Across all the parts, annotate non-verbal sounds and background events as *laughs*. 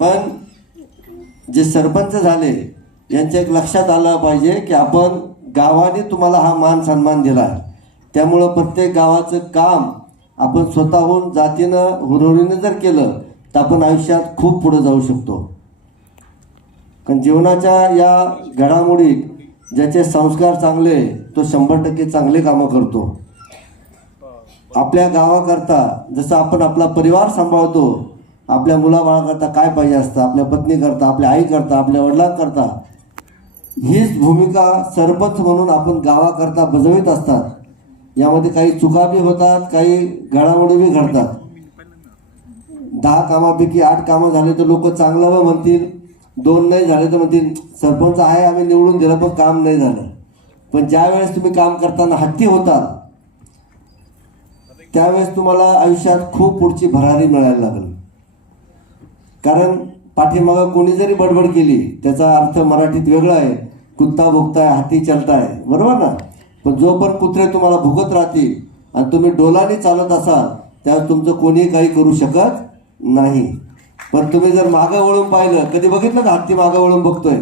पण जे सरपंच झाले यांच्या एक लक्षात आलं पाहिजे की आपण गावाने तुम्हाला हा मान सन्मान दिला. त्यामुळं प्रत्येक गावाचं काम आपण स्वतःहून जातीनं हुरहुरीनं जर केलं तर आपण आयुष्यात खूप पुढे जाऊ शकतो. कारण जीवनाच्या या घडामोडीत ज्याचे संस्कार चांगले तो शंभर टक्के चांगले कामं करतो. आपल्या गावाकरता जसं आपण आपला परिवार सांभाळतो आपल्या मुलाबाळाकरता काय पाहिजे असतं? आपल्या पत्नीकरता आपल्या आईकरता आपल्या वडिलांकरता? हीच भूमिका सरपंच म्हणून आपण गावाकरता बजवित असतात. यामध्ये काही चुका बी होतात काही घडामोडी बी घडतात. दहा कामापैकी आठ कामं झाले तर लोक चांगलं व म्हणतील दोन नाही झाले तर म्हणतील सरपंच आहे आम्ही निवडून दिलं पण काम नाही झालं. पण ज्या वेळेस तुम्ही काम करताना हत्ती होतात त्यावेळेस तुम्हाला आयुष्यात खूप पुढची भरारी मिळायला लागेल. कारण पाठीमागं कोणी जरी बडबड केली त्याचा अर्थ मराठीत वेगळा आहे. कुत्ता भुकताय हाती चालताय. बरोबर ना? पण जो पण कुत्रे तुम्हाला भुगत राहतील आणि तुम्ही डोलाने चालत असाल त्यावेळेस तुमचं कोणीही काही करू शकत नाही. पण तुम्ही जर मागं वळून पाहिलं कधी बघितलं का हत्ती मागं वळून बघतोय?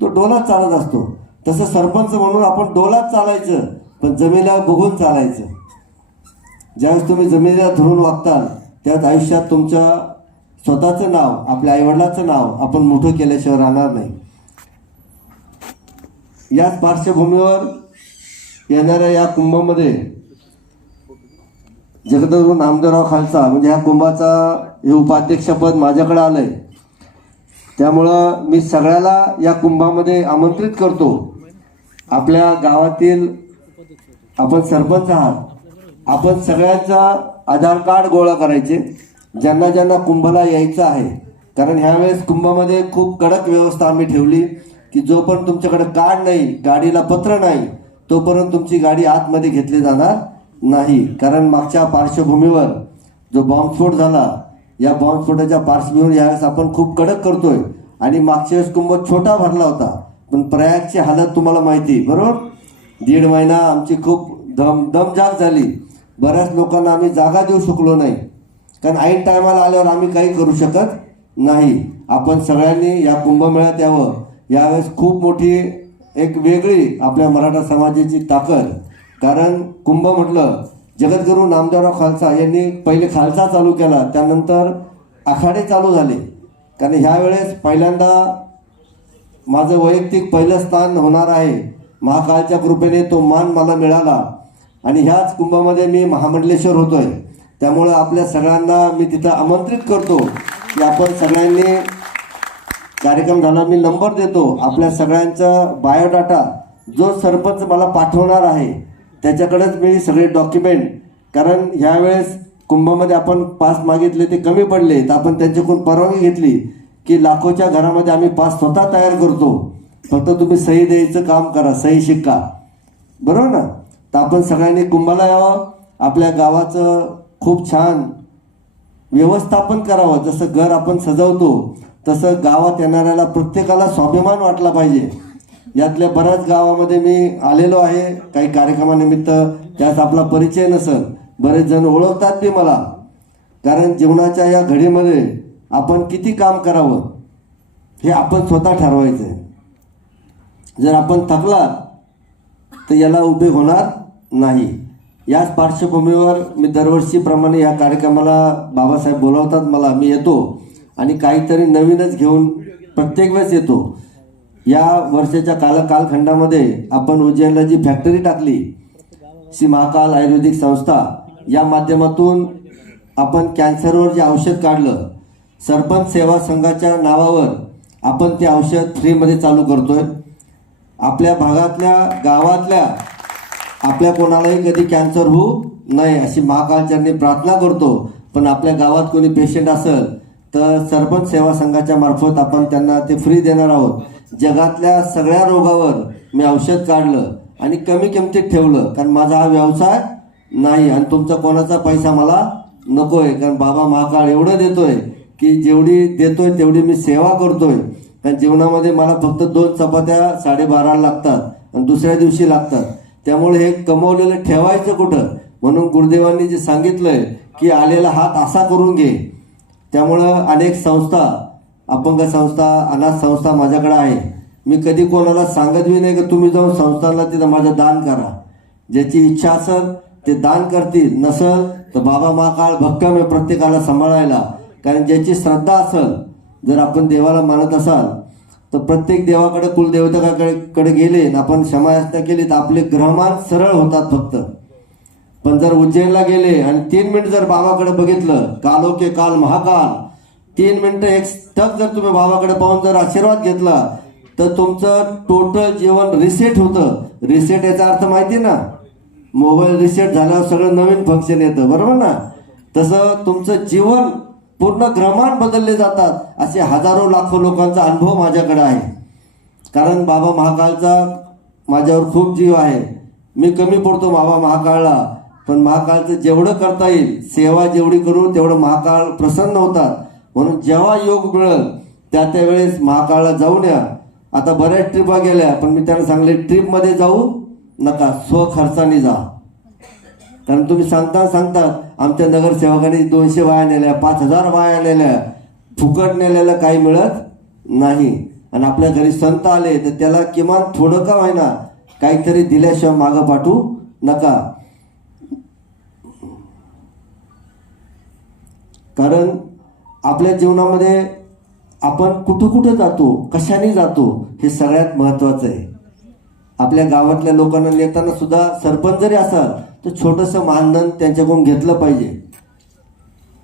तो डोलात चालत असतो. तसं सरपंच म्हणून आपण डोलात चालायचं पण जमिनीला बघून चालायचं. ज्यावेळेस तुम्ही जमिनीला धरून वागताल त्याच आयुष्यात तुमच्या स्वतःचं नाव आपल्या आईवडिलाचं नाव आपण मोठं केल्याशिवाय राहणार नाही. याच पार्श्वभूमीवर येणाऱ्या या कुंभामध्ये जगदगुरु नामदेवराव खालसा म्हणजे ह्या कुंभाचा हे उपाध्यक्षपद माझ्याकडे आलंय. त्यामुळं मी सगळ्याला या कुंभामध्ये आमंत्रित करतो. आपल्या गावातील आपण सरपंच आहात. आपण सगळ्यांचा आधार कार्ड गोळा करायचे. ज्यांना ज्यांना कुंभला यायचं आहे. कारण ह्यावेळेस कुंभामध्ये खूप कडक व्यवस्था आम्ही ठेवली की जोपर्यंत तुमच्याकडे कार्ड नाही गाडीला पत्र नाही तोपर्यंत तुमची गाडी आतमध्ये घेतली जाणार नाही. कारण मागच्या पार्श्वभूमीवर जो बॉम्बस्फोट झाला या बॉम्बस्फोटाच्या पार्श्वभूमीवर यावेळेस आपण खूप कडक करतोय. आणि मागच्या वेळेस कुंभ छोटा भरला होता पण प्रयागची हालत तुम्हाला माहिती बरोबर? दीड महिना आमची खूप दम दमजाग झाली. बऱ्याच लोकांना आम्ही जागा देऊ शकलो नाही. कारण ऐन टायमाला आल्यावर आम्ही काही करू शकत नाही. आपण सगळ्यांनी या कुंभमेळ्यात यावं. यावेळेस खूप मोठी एक वेगळी आपल्या मराठा समाजाची ताकद. कारण कुंभ म्हटलं जगद्गुरू नामदेवराव खालसा यांनी पहिले खालसा चालू केला त्यानंतर आखाडे चालू झाले. कारण ह्यावेळेस पहिल्यांदा माझं वैयक्तिक पहिलं स्थान होणार आहे. महाकाळच्या कृपेने तो मान मला मिळाला. आणि ह्याच कुंभामध्ये मी महामंडलेश्वर होतोय. त्यामुळं आपल्या सगळ्यांना मी तिथं आमंत्रित करतो की आपण सगळ्यांनी कार्यक्रम झाला मी नंबर देतो. आपल्या सगळ्यांचा बायोडाटा जो सरपंच मला पाठवणार आहे त्याच्याकडेच मी सगळे डॉक्युमेंट. कारण ह्यावेळेस कुंभामध्ये आपण पास मागितले ते कमी पडले तर आपण त्यांच्याकडून परवानगी घेतली की लाखोच्या घरामध्ये आम्ही पास स्वतः तयार करतो. फक्त तुम्ही सही द्यायचं काम करा सही शिक्का बरोबर ना? तर आपण सगळ्यांनी कुंभाला यावं आपल्या गावाचं खूप छान व्यवस्थापन करावं. जसं घर आपण सजवतो तसं गावात येणाऱ्याला प्रत्येकाला स्वाभिमान वाटला पाहिजे. यातल्या बऱ्याच गावामध्ये मी आलेलो आहे. काही कार्यक्रमानिमित्त त्यात आपला परिचय नसेल. बरेच जण ओळखतात बी मला. कारण जीवनाच्या या घडीमध्ये आपण किती काम करावं हे आपण स्वतः ठरवायचं आहे जर आपण थकला तर याला उपयोग होणार नाही. याच पार्श्वभूमीवर मी दरवर्षीप्रमाणे या कार्यक्रमाला बाबासाहेब बोलावतात मला मी येतो आणि काहीतरी नवीनच घेऊन प्रत्येक वेळेस येतो. या वर्षाच्या काल कालखंडामध्ये आपण उज्जैनला जी फॅक्टरी टाकली श्री महाकाल आयुर्वेदिक संस्था. या माध्यमातून आपण कॅन्सरवर जे औषध काढलं सरपंच सेवा संघाच्या नावावर आपण ते औषध फ्रीमध्ये चालू करतोय. आपल्या भागातल्या गावातल्या आपल्या कोणालाही कधी कॅन्सर होऊ नये अशी महाकालचरणी प्रार्थना करतो. पण आपल्या गावात कोणी पेशंट असेल तर सरपंच सेवा संघाच्या मार्फत आपण त्यांना ते फ्री देणार आहोत. जगातल्या सगळ्या रोगावर मी औषध काढलं आणि कमी किमतीत ठेवलं. कारण माझा हा व्यवसाय नाही आणि तुमचा कोणाचा पैसा मला नको आहे कारण बाबा महाकाळ एवढं देतोय की जेवढी देतोय तेवढी मी सेवा करतोय. कारण जीवनामध्ये मला फक्त दोन चपात्या साडेबाराला लागतात आणि दुसऱ्या दिवशी लागतात. त्यामुळे हे कमवलेलं ठेवायचं कुठं? म्हणून गुरुदेवांनी जे सांगितलंय की आलेला हात असा करून घे. त्यामुळं अनेक संस्था अपंग संस्था अनाथ संस्था माझ्याकडे आहे. मी कधी कोणाला सांगत बी नाही की तुम्ही जाऊन संस्थांना तिथं माझं दान करा. ज्याची इच्छा असेल ते दान करतील. नसल तर बाबा महाकाळ भक्कम आहे प्रत्येकाला सांभाळायला. कारण ज्याची श्रद्धा असेल जर आपण देवाला मानत असाल तर प्रत्येक देवाकडे कुलदेवताकडे कडे गेले आपण क्षमायाचना केली तर आपले ग्रहमान सरळ होतात फक्त. पण जर उज्जैनला गेले आणि तीन मिनिट जर बाबाकडे बघितलं कालोके काल महाकाल तीन मिनिटं एक टक जर तुम्ही बाबाकडे पाहून जर आशीर्वाद घेतला तर तुमचं टोटल जीवन रिसेट होतं. रिसेट याचा अर्थ माहिती ना? मोबाईल रिसेट झाल्यावर सगळं नवीन फंक्शन येतं बरोबर ना? तसं तुमचं जीवन पूर्ण ग्रहमान बदलले जातात असे हजारो लाखो लोकांचा अनुभव माझ्याकडे आहे. कारण बाबा महाकाळचा माझ्यावर खूप जीव आहे. मी कमी पडतो बाबा महाकाळला पण महाकाळचं जेवढं करता येईल सेवा जेवढी करू तेवढं महाकाळ प्रसन्न होतात. म्हणून जेव्हा योग मिळेल त्या त्यावेळेस महाकाळला जाऊन या आता बऱ्याच ट्रिपा गेल्या पण मी त्यांना सांगले ट्रिपमध्ये जाऊ नका स्वखर्चाने जा. कारण तुम्ही सांगता सांगता आमच्या नगरसेवकांनी दोनशे वाया नेल्या पाच हजार वाया नेल्या. फुकट नेल्याला काही मिळत नाही. आणि आपल्या घरी संत आले तर त्याला किमान थोडं का व्हायना? काहीतरी दिल्याशिवाय मागं पाठवू नका. कारण आपल्या जीवनामध्ये आपण कुठं कुठं जातो कशाने जातो हे सगळ्यात महत्त्वाचं आहे. आपल्या गावातल्या लोकांना नेताना सुद्धा सरपंच जरी असाल तर छोटंसं मानधन त्यांच्याकडून घेतलं पाहिजे.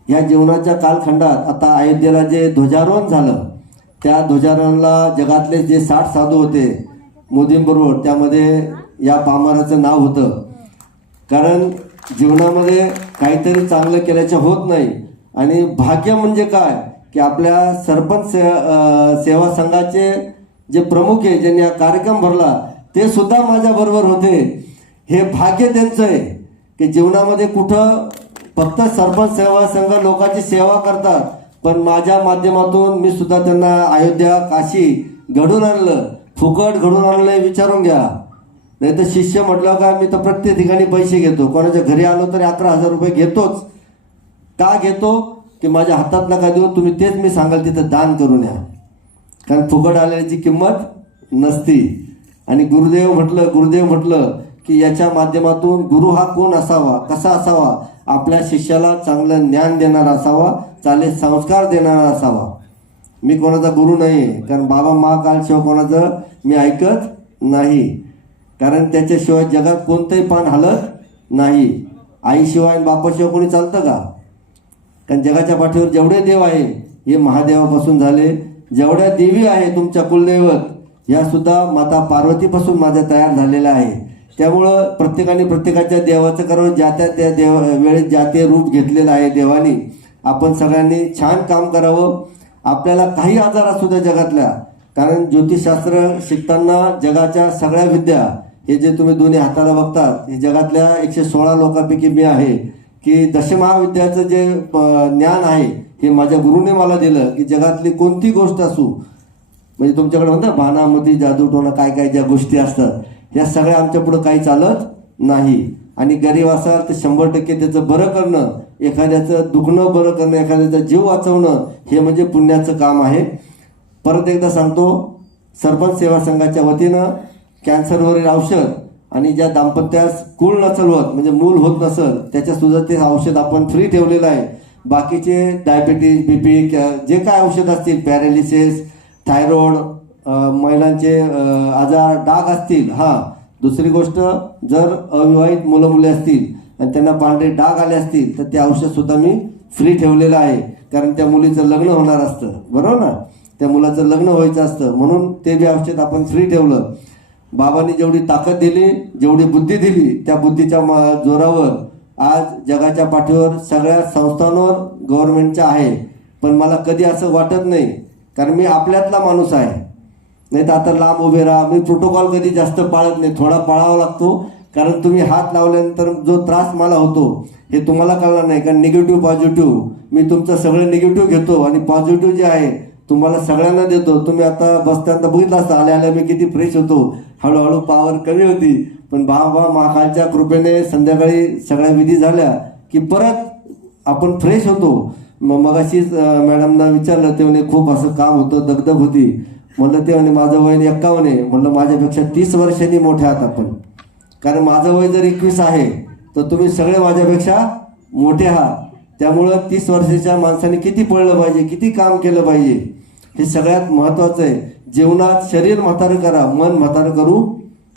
या जीवनाच्या कालखंडात आता अयोध्येला जे ध्वजारोहण झालं त्या ध्वजारोहणला जगातले जे साठ साधू होते मोदींबरोबर त्यामध्ये या पामाराचं नाव होतं. कारण जीवनामध्ये काहीतरी चांगलं केल्याचं होत नाही. आणि भाग्य म्हणजे काय? की आपल्या सरपंच से सेवा संघाचे जे प्रमुख आहे ज्यांनी हा कार्यक्रम भरला ते सुद्धा माझ्याबरोबर होते. हे भाग्य त्यांचं आहे की जीवनामध्ये कुठं फक्त सरपंच सेवा संघ लोकांची सेवा करतात पण माझ्या माध्यमातून मी सुद्धा त्यांना अयोध्या काशी घडून आणलं फुकट घडून आणलं हे विचारून घ्या. नाही तर शिष्य म्हटलं का मी तर प्रत्येक ठिकाणी पैसे घेतो कोणाच्या घरी आलो तरी अकरा हजार रुपये घेतोच. का घेतो? की माझ्या हातात नका देऊ? तुम्ही तेच मी सांगाल तिथं दान करून या. कारण फुकट आल्याची किंमत नसती. आणि गुरुदेव म्हटलं गुरुदेव म्हटलं की याच्या माध्यमातून गुरु हा कोण असावा कसा असावा? आपल्या शिष्याला चांगलं ज्ञान देणारा असावा चांगले संस्कार देणारा असावा. मी कोणाचा गुरु नाही आहे कारण बाबा महाकाल शिवाय कोणाचं मी ऐकत नाही. कारण त्याच्याशिवाय जगात कोणतंही पान हलत नाही. आईशिवाय आणि बापाशिवाय कोणी चालतं का? कारण जगाच्या पाठीवर जेवढे देव आहे हे महादेवापासून झाले. जेवढ्या देवी आहे तुमच्या कुलदैवत या सुद्धा माता पार्वतीपासून माझ्या तयार झालेल्या आहे. त्यामुळं प्रत्येकाने प्रत्येकाच्या देवाचं करावं ज्या त्या त्या देव वेळेत ज्या ते रूप घेतलेलं आहे देवाने आपण सगळ्यांनी छान काम करावं. आपल्याला काही आजार असू द्या जगातल्या. कारण ज्योतिषशास्त्र शिकताना जगाच्या सगळ्या विद्या हे जे तुम्ही दोन्ही हाताला बघतात हे जगातल्या एकशे सोळा लोकांपैकी मी आहे की दशमहाविद्याचं जे ज्ञान आहे हे माझ्या गुरुने मला दिलं की जगातली कोणती गोष्ट असू. म्हणजे तुमच्याकडे म्हणतात भानामती जादूटोणा काय काय ज्या गोष्टी असतात या सगळ्या आमच्या पुढं काही चालत नाही. आणि गरीब असाल तर शंभर टक्के त्याचं बरं करणं एखाद्याचं दुखणं बरं करणं एखाद्याचा जीव वाचवणं हे म्हणजे पुण्याचं काम आहे. परत एकदा सांगतो सरपंच सेवा संघाच्या वतीनं कॅन्सरवरील औषध आणि ज्या दाम्पत्यास कुळ नसल होत म्हणजे मूल होत नसल त्याच्यासुद्धा ते औषध आपण फ्री ठेवलेलं आहे. बाकीचे डायबिटीज बीपी जे काय औषध असतील पॅरालिसिस थायरॉइड महिलांचे आजार डाग असतील हां. दुसरी गोष्ट जर अविवाहित मुलं मुले असतील आणि त्यांना पांढरे डाग आले असतील तर ते औषधसुद्धा मी फ्री ठेवलेलं आहे. कारण त्या मुलीचं लग्न होणार असतं. बरोबर ना? त्या मुलाचं लग्न व्हायचं असतं. म्हणून ते बी औषध आपण फ्री ठेवलं. बाबांनी जेवढी ताकद दिली जेवढी बुद्धी दिली त्या बुद्धीच्या मा- जोरावर आज जगाच्या पाठीवर सगळ्या संस्थांवर गव्हर्नमेंटच्या आहे. पण मला कधी असं वाटत नाही. कारण मी आपल्यातला माणूस आहे. नाही तर आता लांब उभे राहा. मी प्रोटोकॉल कधी जास्त पाळत नाही. थोडा पाळावा लागतो. कारण तुम्ही हात लावल्यानंतर जो त्रास मला होतो हे तुम्हाला कळणार नाही. कारण निगेटिव्ह पॉझिटिव्ह मी तुमचं सगळं निगेटिव्ह घेतो आणि पॉझिटिव्ह जे आहे तुम्हाला सगळ्यांना देतो. तुम्ही आता बसताना बघितलं असता. आल्या आल्या मी किती फ्रेश होतो. हळूहळू पावर कमी होती. पण बाबा महाकालच्या कृपेने संध्याकाळी सगळ्या विधी झाल्या की परत आपण फ्रेश होतो. मग मगाशीच मॅडमना विचारलं ते म्हणे खूप असं काम होतं दगदग होती. म्हणलं ते म्हणे माझं वय एक्कावन्न आहे. म्हणलं माझ्यापेक्षा तीस वर्षांनी मोठे आहात आपण. कारण माझं वय जर एकवीस आहे तर तुम्ही सगळे माझ्यापेक्षा मोठे आहात. त्यामुळं तीस वर्षाच्या माणसाने किती पळलं पाहिजे किती काम केलं पाहिजे हे सगळ्यात महत्त्वाचं आहे. जीवनात शरीर म्हातारं करा मन म्हातारं करू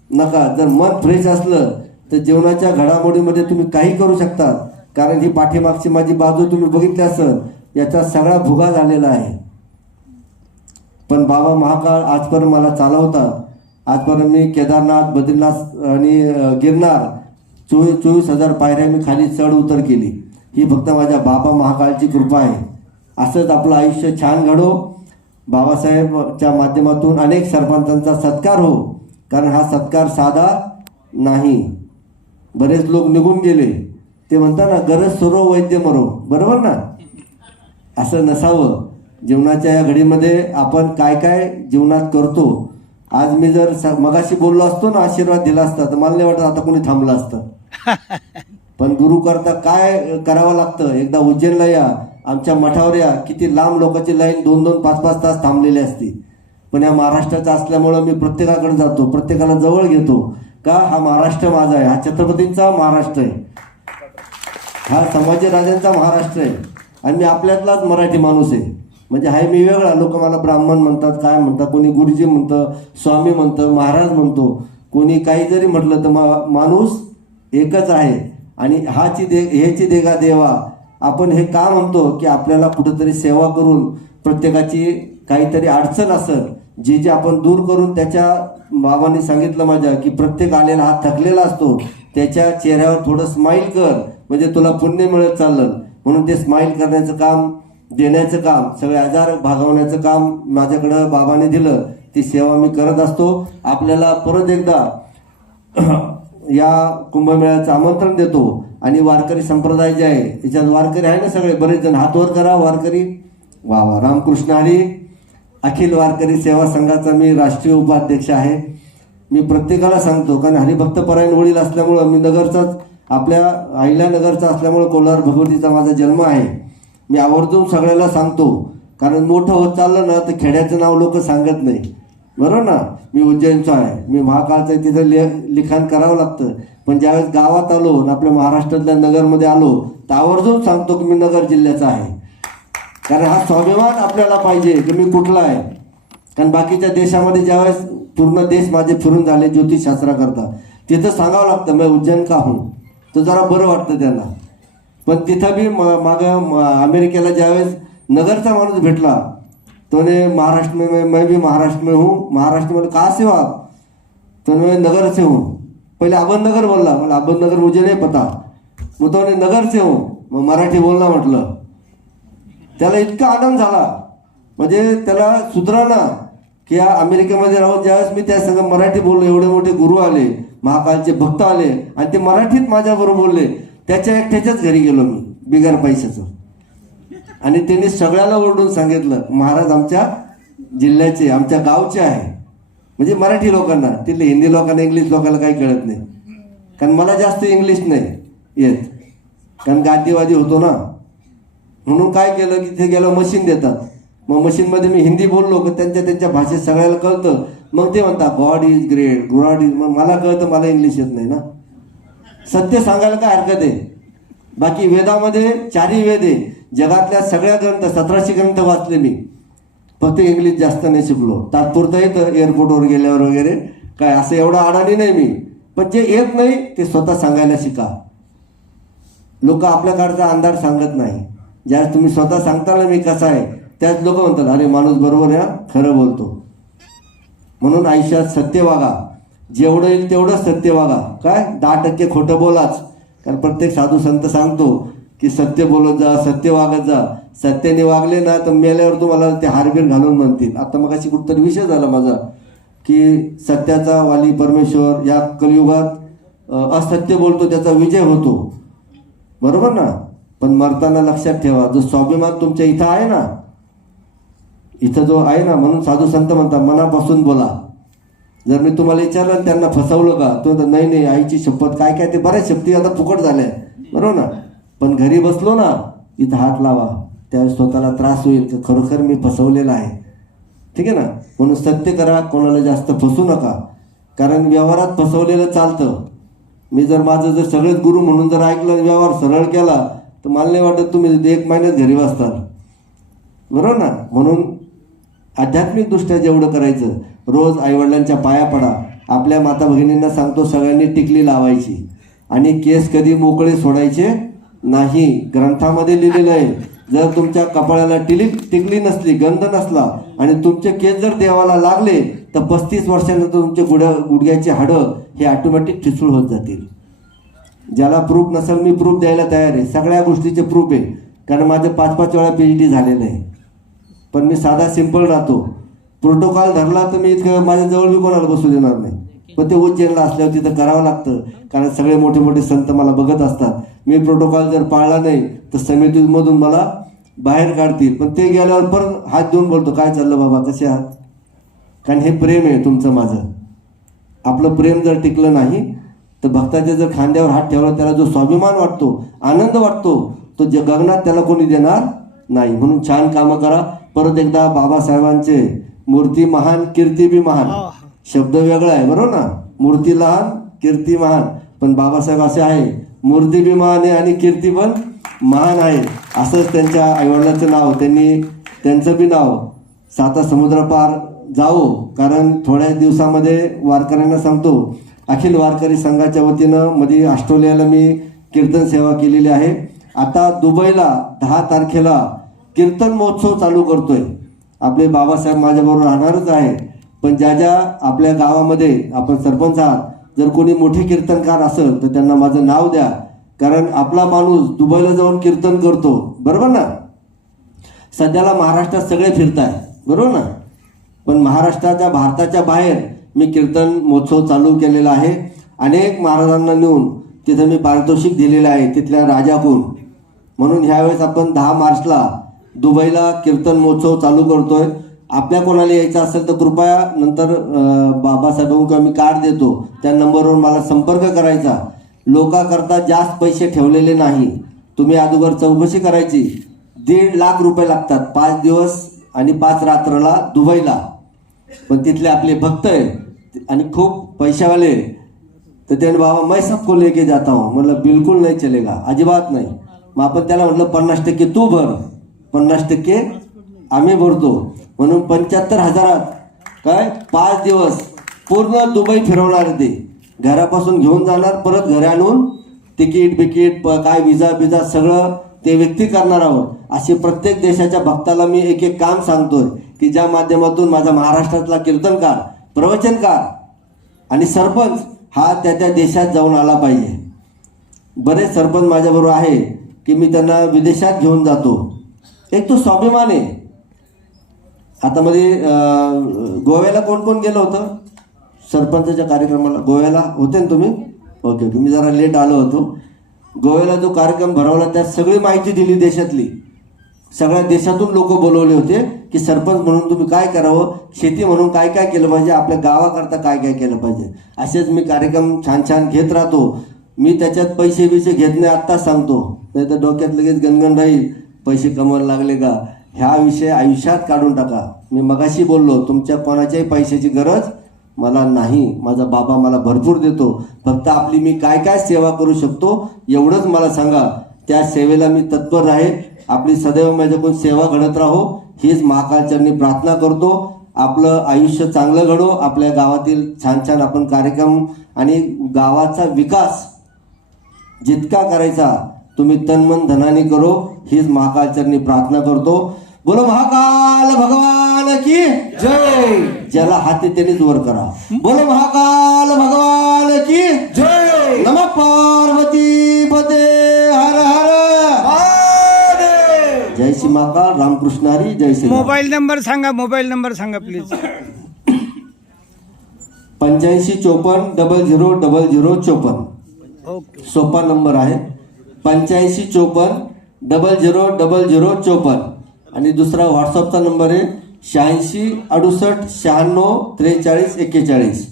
नका. जर मन फ्रेश असलं तर जीवनाच्या घडामोडीमध्ये तुम्ही काही करू शकता. कारण ही पाठीमागची माझी बाजू तुम्ही बघितली असेल याचा सगळा भुगा झालेला आहे. पण बाबा महाकाळ आजपर्यंत मला चालवतात. आजपर्यंत मी केदारनाथ बद्रीनाथ आणि गिरनार चोवीस चोवीस हजार पायऱ्या मी खाली चढ उतर केली. ही फक्त माझ्या बाबा महाकाळची कृपा आहे. असंच आपलं आयुष्य छान घडो. बाबासाहेबच्या माध्यमातून अनेक सरपंचांचा सत्कार हो. कारण हा सत्कार साधा नाही. बरेच लोक निघून गेले. ते म्हणतात ना गरज सरो वैद्य मरो. बरोबर ना? असं नसावं. जीवनाच्या या घडीमध्ये आपण काय काय जीवनात करतो आज मी जर मगाशी बोललो असतो ना आशीर्वाद दिला असता तर मला नाही वाटत आता कोणी थांबलं असतं. *laughs* पण गुरु करता काय करावं लागतं? एकदा उज्जैनला या आमच्या मठावर या किती लांब लोकांची लाईन दोन दोन पाच पाच तास थांबलेली असती. पण या महाराष्ट्राचा असल्यामुळं मी प्रत्येकाकडे जातो प्रत्येकाला जवळ घेतो. का हा महाराष्ट्र माझा आहे? हा छत्रपतींचा महाराष्ट्र आहे. हा संभाजीराजांचा महाराष्ट्र आहे. आणि मी आपल्यातलाच मराठी माणूस आहे. म्हणजे हाय मी वेगळा लोक मला ब्राह्मण म्हणतात काय म्हणतात कोणी गुरुजी म्हणतं स्वामी म्हणतं महाराज म्हणतो. कोणी काही जरी म्हटलं तर मा- माणूस एकच आहे. आणि हाची दे ह्याची देगा देवा. आपण हे का म्हणतो की आपल्याला कुठंतरी सेवा करून प्रत्येकाची काहीतरी अडचण असेल जी जे आपण दूर करून त्याच्या बाबांनी सांगितलं माझ्या की प्रत्येक आलेला हा थकलेला असतो त्याच्या चेहऱ्यावर थोडं स्माईल कर. म्हणजे तुला पुण्य मिळत चाललं. म्हणून ते स्माईल करण्याचं काम देण्याचं काम सगळे आजार भागवण्याचं काम माझ्याकडं बाबाने दिलं ती सेवा मी करत असतो. आपल्याला परत एकदा *clears throat* या कुंभमेळ्याचं आमंत्रण देतो. आणि वारकरी संप्रदाय जे आहे त्याच्यात वारकरी आहे ना सगळे बरेच जण. हातवर करा वारकरी. वा वा. रामकृष्ण हरी. अखिल वारकरी सेवा संघाचा मी राष्ट्रीय उपाध्यक्ष आहे. मी प्रत्येकाला सांगतो कारण हरिभक्त परायण वडील असल्यामुळं मी नगरचाच आपल्या आईला नगरचा असल्यामुळं कोलार भगवतीचा माझा जन्म आहे. मी आवर्जून सगळ्याला सांगतो कारण मोठं होत चाललं ना तर खेड्याचं नाव लोक सांगत नाही. बरोबर ना? मी उज्जैनचा आहे. मी महाकाळचं आहे, तिथं ले लिखाण करावं लागतं. पण ज्यावेळेस गावात आलो आणि आपल्या महाराष्ट्रातल्या नगरमध्ये आलो तर आवर्जून सांगतो की मी नगर जिल्ह्याचा आहे. कारण हा स्वाभिमान आपल्याला पाहिजे की मी कुठला आहे. कारण बाकीच्या देशामध्ये ज्यावेळेस पूर्ण देश माझे फिरून झाले ज्योतिषशास्त्राकरता तिथं सांगावं लागतं मी उज्जैन का हूं? तर जरा बरं वाटतं त्यांना. पण तिथं बी म मागं म- अमेरिकेला ज्यावेळेस नगरचा माणूस भेटला तो महाराष्ट्र में मैं- मैं भी महाराष्ट्र में हूँ महाराष्ट्र में कहाँ से हो आप तो मैं नगर से हूँ. पहले अबन नगर बोलला मला अबन नगर मुझे नाही पता. मग तो ने नगर से हूँ मग मराठी बोलला म्हटलं. त्याला इतका आनंद झाला. म्हणजे त्याला सुधराना की या अमेरिकेमध्ये राहून ज्यावेळेस मी त्या सगळं मराठी बोललो एवढे मोठे गुरु आले महाकालचे भक्त आले आणि ते मराठीत माझ्याबरोबर बोलले. त्याच्या एकट्याच्याच घरी गेलो मी बिगर पैशाचं. आणि त्यांनी सगळ्याला ओरडून सांगितलं महाराज आमच्या जिल्ह्याचे आमच्या गावचे आहे. म्हणजे मराठी लोकांना तिथले हिंदी लोकांना इंग्लिश लोकांना काही कळत नाही. कारण मला जास्त इंग्लिश नाही येत. कारण गादीवादी होतो ना. म्हणून काय केलं की तिथे गेलं मशीन देतात. मग मशीनमध्ये मी हिंदी बोललो की त्यांच्या त्यांच्या भाषेत सगळ्याला कळतं. मग ते म्हणतात God is great God is मग मला कळतं मला इंग्लिश येत नाही ना. सत्य सांगायला काय हरकत आहे? बाकी वेदामध्ये चारही वेद आहे. जगातल्या सगळ्या ग्रंथ सतराशे ग्रंथ वाचले मी. फक्त इंग्लिश जास्त नाही शिकलो. तात्पुरतं येतं एअरपोर्टवर गेल्यावर वगैरे काय असं एवढं अडाणी नाही मी. पण जे येत नाही ते स्वतः सांगायला शिका. लोक आपल्याकडचा अंदाज सांगत नाही. ज्यावेळेस तुम्ही स्वतः सांगता ना मी कसा आहे त्याच लोक म्हणतात अरे माणूस बरोबर या खरं बोलतो. म्हणून आयुष्यात सत्य वागा. जेवढं येईल तेवढंच सत्य वागा. काय? दहा टक्के खोटं बोलाच. कारण प्रत्येक साधू संत सांगतो की सत्य बोलत जा सत्य वागत जा. सत्याने वागले ना तर मेल्यावर तुम्हाला ते हारबीर घालून म्हणतील. आता मग अशी कुठतरी विषय झाला माझा की सत्याचा वाली परमेश्वर या कलियुगात असत्य बोलतो त्याचा विजय होतो. बरोबर ना? पण मरताना लक्षात ठेवा जो स्वाभिमान तुमच्या इथं आहे ना इथं जो आहे ना म्हणून साधू संत म्हणतात मनापासून बोला. जर मी तुम्हाला विचारलं त्यांना फसवलं का तो नाही नाही आईची शपथ काय काय ते बऱ्याच शक्ती आता फुकट झाल्या बरोबर ना? पण घरी बसलो ना इथं हात लावा. त्यावेळेस स्वतःला त्रास होईल तर खरोखर मी फसवलेला आहे. ठीक आहे ना? म्हणून सत्य करा कोणाला जास्त फसू नका. कारण व्यवहारात फसवलेलं चालतं. मी जर माझं जर सगळेच गुरु म्हणून जर ऐकलं व्यवहार सरळ केला तर मला नाही वाटत तुम्ही एक महिन्यात घरी वाचताल बरोबर ना? म्हणून आध्यात्मिकदृष्ट्या जेवढं करायचं रोज आईवडिलांच्या पाया पडा. आपल्या माता भगिनींना सांगतो सगळ्यांनी टिकली लावायची. आणि केस कधी मोकळे सोडायचे नाही. ग्रंथामध्ये लिहिलेलं आहे जर तुमच्या कपाळाला टिली टिकली नसली गंध नसला आणि तुमचे केस जर देवाला लागले तर पस्तीस वर्षानंतर तुमचे गुड्या गुडघ्याचे हाडं हे ऑटोमॅटिक ठिसूळ होत जातील. ज्याला प्रूफ नसेल मी प्रूफ द्यायला तयार आहे. सगळ्या गोष्टीचे प्रूफ आहे. कारण माझं पाच पाच वेळा पी एच डी झालेलं आहे. पण मी साधा सिंपल राहतो. प्रोटोकॉल धरला तर मी इतकं माझ्याजवळ मी कोणाला बसू देणार नाही. पण ते उज्जैनला असल्यावर तिथं करावं लागतं. कारण सगळे मोठे मोठे संत मला बघत असतात. मी प्रोटोकॉल जर पाळला नाही तर समितीमधून मला बाहेर काढतील. पण ते गेल्यावर परत हात देऊन बोलतो काय चाललं बाबा? कसे आहात? कारण हे प्रेम आहे तुमचं माझं. आपलं प्रेम जर टिकलं नाही तर भक्ताच्या जर खांद्यावर हात ठेवला त्याला जो स्वाभिमान वाटतो आनंद वाटतो तो जे गगनात त्याला कोणी देणार नाही. म्हणून छान कामं करा. परत एकदा बाबासाहेबांचे मूर्ती महान कीर्ती बी महान. शब्द वेगळा आहे बरोबर ना? मूर्ती लहान कीर्ती महान. पण बाबासाहेब असे आहे मूर्ती बी महान आहे आणि कीर्ती पण महान आहे. असंच त्यांच्या आईवडिलाचं नाव त्यांनी त्यांचं बी नाव साता समुद्रपार जाओ कारण थोड्या दिवसामध्ये वारकऱ्यांना सांगतो अखिल वारकरी संघाच्या वतीनं मध्ये ऑस्ट्रेलियाला मी कीर्तन सेवा केलेली आहे. आता दुबईला दहा तारखेला कीर्तन महोत्सव चालू करतोय. आपले बाबासाहेब माझ्याबरोबर राहणारच आहे पण ज्या ज्या आपल्या गावामध्ये आपण सरपंच आहात जर कोणी मोठे कीर्तनकार असेल तर त्यांना माझं नाव द्या. कारण आपला माणूस दुबईला जाऊन कीर्तन करतो. बरोबर ना? सध्याला महाराष्ट्रात सगळे फिरताय बरोबर ना? पण महाराष्ट्राच्या भारताच्या बाहेर मी कीर्तन महोत्सव चालू केलेला आहे. अनेक महाराजांना नेऊन तिथं मी पारितोषिक दिलेलं आहे तिथल्या राजाकून म्हणून ह्यावेळेस आपण दहा मार्चला दुबईला कीर्तन महोत्सव चालू करतोय. आपल्या कोणाला यायचं असेल तर कृपया नंतर अं, बाबासाहेबांकडे मी कार्ड देतो. त्या नंबरवर मला संपर्क करायचा. लोकाकरता जास्त पैसे ठेवलेले नाही. तुम्ही अगोदर चौकशी करायची. दीड लाख रुपये लागतात पाच दिवस आणि पाच रात्रला दुबईला. पण तिथले आपले भक्त आहे आणि खूप पैशावाले तर त्याने बाबा मैं सबको लेके जाता हूँ. म्हटलं बिलकुल नाही चलेगा. अजिबात नाही. मग आपण त्याला म्हटलं पन्नास टक्के तू भर. पन्नास टक्के आम्ही भरतो. म्हणून पंच्याहत्तर हजारात काय? पाच दिवस पूर्ण दुबई फिरवणार ते. घरापासून घेऊन जाणार परत घरी आणून तिकीट बिकीट प- काय विजा बिजा सगळं ते व्यक्ती करणार आहोत. असे प्रत्येक देशाच्या भक्ताला मी एक एक काम सांगतोय की ज्या माध्यमातून माझा महाराष्ट्रातला कीर्तनकार प्रवचनकार आणि सरपंच हा त्या त्या देशात जाऊन आला पाहिजे. बरेच सरपंच माझ्याबरोबर आहे की मी त्यांना विदेशात घेऊन जातो. एक तो स्वाभिमान आहे. आता मध्ये गोव्याला कोण कोण गेलं होतं? सरपंचाच्या कार्यक्रमाला. गोव्याला होते ना तुम्ही? Okay okay. मी जरा लेट आलो होतो. गोव्याला जो कार्यक्रम भरवला त्यात सगळी माहिती दिली देशातली. सगळ्या देशातून लोक बोलवले होते की सरपंच म्हणून तुम्ही काय करावं? शेती म्हणून काय काय केलं पाहिजे? आपल्या गावाकरता काय काय केलं पाहिजे? असेच मी कार्यक्रम छान छान घेत राहतो. मी त्याच्यात पैसे बिसे घेत नाही आत्ताच सांगतो. नाही तर डोक्यात लगेच गणगण राहील. पैसे कमवायला लागले का? ह्या विषय आयुष्यात काढून टाका. मी मगाशी बोललो तुमच्या कोणाच्याही पैशाची गरज मला नाही. माझा बाबा मला भरपूर देतो. फक्त आपली मी काय काय सेवा करू शकतो एवढंच मला सांगा. त्या सेवेला मी तत्पर राहील. आपली सदैव माझ्याकडून सेवा घडत राहो. हीच महाकालचरणी प्रार्थना करतो. आपलं आयुष्य चांगलं घडो. आपल्या गावातील छान छान आपण कार्यक्रम आणि गावाचा विकास जितका करायचा तुम्ही तनमन धनाने करो हीच महाकालचरणी प्रार्थना करतो. बोलो महाकाल भगवान की जय. ज्याला हात त्यानेच वर करा. बोलो महाकाल भगवान की जय. नम पार्वती पते हर हर. जय श्री महाकाल रामकृष्ण हरी जय श्री. मोबाईल नंबर सांगा मोबाईल नंबर सांगा प्लीज पंच्याऐंशी चोपन्न डबल झिरो डबल झिरो चोपन्न. ओके. सोपा नंबर आहे. पंच्याऐंशी चोपन्न डबल झिरो डबल झिरो चोपन्न. आणि दुसरा व्हॉट्सअपचा नंबर आहे शहाऐंशी अडुसष्ट शहाण्णव त्रेचाळीस एक्केचाळीस.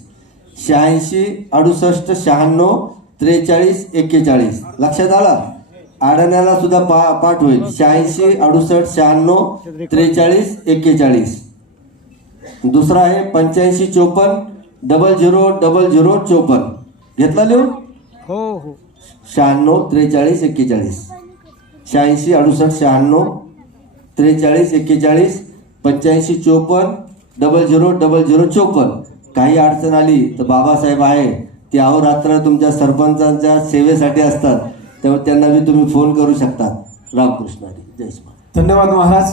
शहाऐंशी अडुसष्ट शहाण्णव त्रेचाळीस एक्केचाळीस. लक्षात आला? आडाण्याला सुद्धा पा पाठ होईल. शहाऐंशी अडुसष्ट शहाण्णव त्रेचाळीस एक्केचाळीस. दुसरा आहे पंच्याऐंशी चोपन्न डबल झिरो डबल झिरो चोपन्न. घेतला लिहून? हो हो. शहाण्णव त्रेचाळीस एक्केचाळीस. शहाऐंशी अडुसष्ट शहाण्णव त्रेचाळीस एक्केचाळीस पंच्याऐंशी चोपन्न डबल झिरो डबल झिरो चोपन्न. काही अडचण आली तर बाबासाहेब आहे. ते अहोरात्र तुमच्या सरपंचांच्या सेवेसाठी असतात. त्यामुळे त्यांना बी तुम्ही फोन करू शकता. रामकृष्ण जय धन्यवाद महाराज.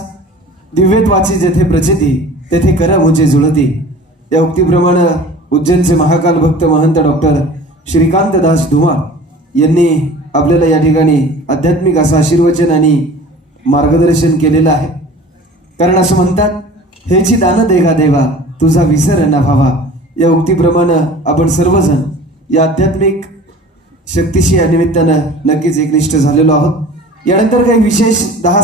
दिव्यत्वाची जेथे प्रचिती तेथे कर मुझे जुळती. या उक्तीप्रमाणे उज्जैनचे महाकाल भक्त महंत डॉक्टर श्रीकांत दास धुमाळ यांनी आपल्याला या ठिकाणी आध्यात्मिक असं आशीर्वचन आणि मार्गदर्शन केलेलं आहे. कारण असं म्हणतात हेची दान देगा देवा तुझा विसर ना व्हावा. या उक्तीप्रमाणे आपण सर्वजण या आध्यात्मिक शक्तीशी या निमित्तानं नक्कीच एकनिष्ठ झालेलो आहोत. यानंतर काही विशेष दहा